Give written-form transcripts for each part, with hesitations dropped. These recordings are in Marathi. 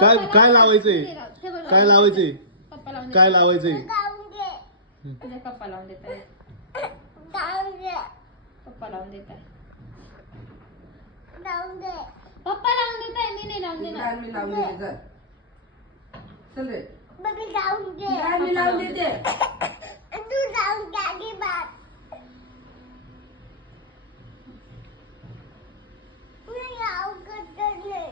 काय काय लावायचंय काय लावायचंय पप्पा लावून काय लावायचंय तुझ्या पप्पा लावून देत आहे पप्पा लावून देत आहे पप्पा लावून देत आहे मी नाही लावून देणार मी लावून देते जा. चल रे मी लावून दे मी लावून देते तू लावून घ्या की बाप मी लावून करत नाही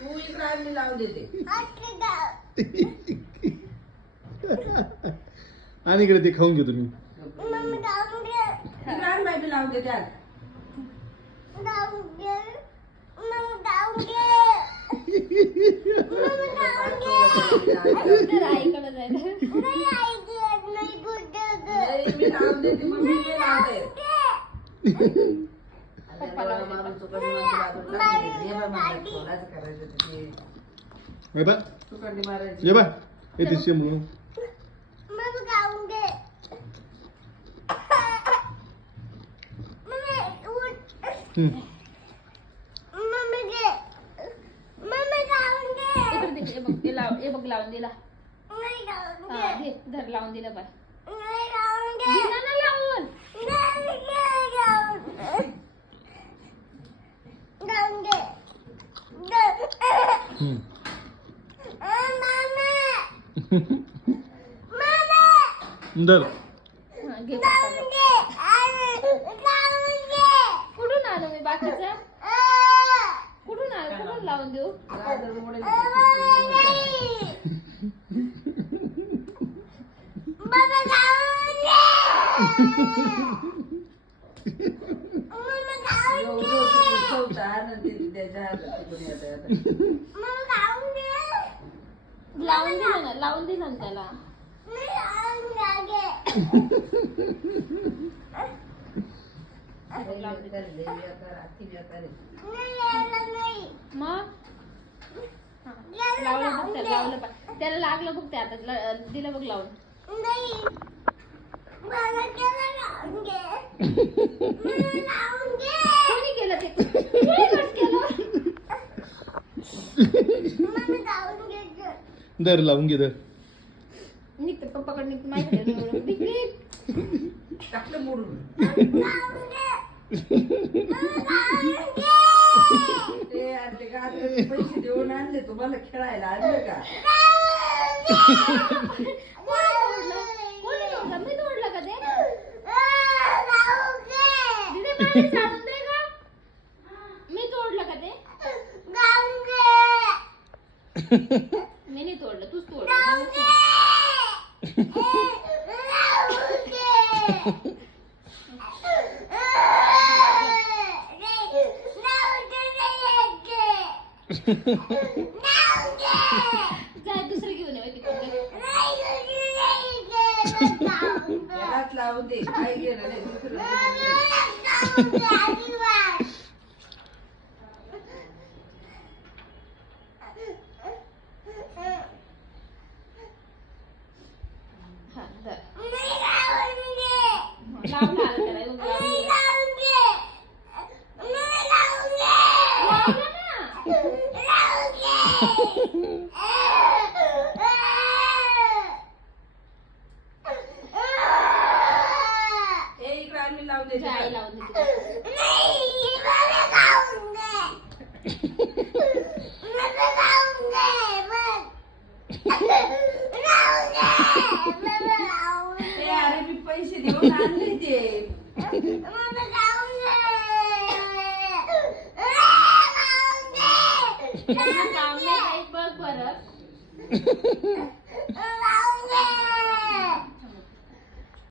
तू इकडे मी लावून देते आता गाव आणि इकडे ते खाऊन घेतो मी मम्मी लावून घे इकडे मी लावून देते आज लावून घे मम्मी लावून घे मम्मी लावून घे तर आईकडे जायला नाही आई देत नाही कुठं ग नाही, मी लावून देते मग मी नाही लावते पप्पा लावून देतात. मारून चुकंडी मारून टाकून देते. ये बा मला कोणाचं करायचं ते. हे बा चुकंडी मारायची ये बा येते शेंबू मम्मी लावून घे मम्मी उठ मम्मी घे मम्मी लावून घे इकडे दे, हे बघ ते लाव हे बघ लावून दिला नाही लावून हा घे घे धर लावून दिलं बाय नाही लावून घे दिला ना लावून नाही घे लावून लावून घे दर हा घे पप्पा कुठून आलो मी बाकीचं कुठून आलो कुठून लावून देऊ गाजर मोडे त्याच्या हातात कोणी आता लावून दिलं ना लावून दिलं ना त्याला मग हा, लावलं बघ त्याला लावलं बघ त्याला लागलं बघ ते आता दिलं बघ लावून कोणी केलं ते कोणी कट केलं दर लावून घे दर निघते पप्पाकडे निघते माहिती आहे ना, निघ, निघ. टाकलं मोडून ते आणले गाजर पैसे देऊन आणले तुम्हाला खेळायला आणलं का कोणी तोडलं मी तोडलं का ते दिदे पाणी सांडून दे का मी तोडलं का ते मी नाही तोडलं तूच तोडलं जाय दुसरं घेऊन ये तिकडे यालाच लावून दे काय गेलं नाही दुसरं हा धर लावून आलं त्याला मग लावून दिलं. लावलं ना ए इकडे आम्ही लावून तुझ्या आई देते लावून देते ए अरे मी पैसे देऊन आणले ते काम नाही काही बघ बरं लावून